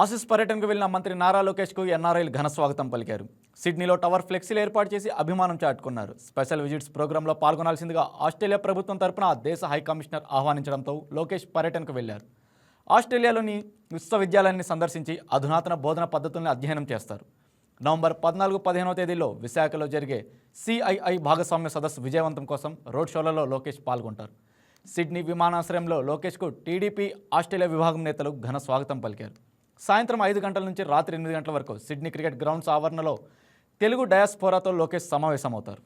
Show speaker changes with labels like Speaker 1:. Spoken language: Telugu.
Speaker 1: ఆసిస్ పర్యటనకు వెళ్ళిన మంత్రి నారా లోకేష్కు ఎన్ఆర్ఐలు ఘన స్వాగతం పలికారు. సిడ్నీలో టవర్ ఫ్లెక్సీలు ఏర్పాటు చేసి అభిమానం చాటుకున్నారు. స్పెషల్ విజిట్స్ ప్రోగ్రాంలో పాల్గొనాల్సిందిగా ఆస్ట్రేలియా ప్రభుత్వం తరపున దేశ హైకమిషనర్ ఆహ్వానించడంతో లోకేష్ పర్యటనకు వెళ్ళారు ఆస్ట్రేలియాలోని విశ్వవిద్యాలయాన్ని సందర్శించి అధునాతన బోధన పద్ధతుల్ని అధ్యయనం చేస్తారు. నవంబర్ పద్నాలుగు పదిహేనవ తేదీలో విశాఖలో జరిగే సిఐఐ భాగస్వామ్య సదస్సు విజయవంతం కోసం రోడ్ షోలలో లోకేష్ పాల్గొంటారు. సిడ్నీ విమానాశ్రయంలో లోకేష్కు టీడీపీ ఆస్ట్రేలియా విభాగం నేతలు ఘన స్వాగతం పలికారు. సాయంత్రం ఐదు గంటల నుంచి రాత్రి ఎనిమిది గంటల వరకు సిడ్నీ క్రికెట్ గ్రౌండ్స్ ఆవరణలో తెలుగు డయాస్పోరాతో లోకేష్ సమావేశమవుతారు.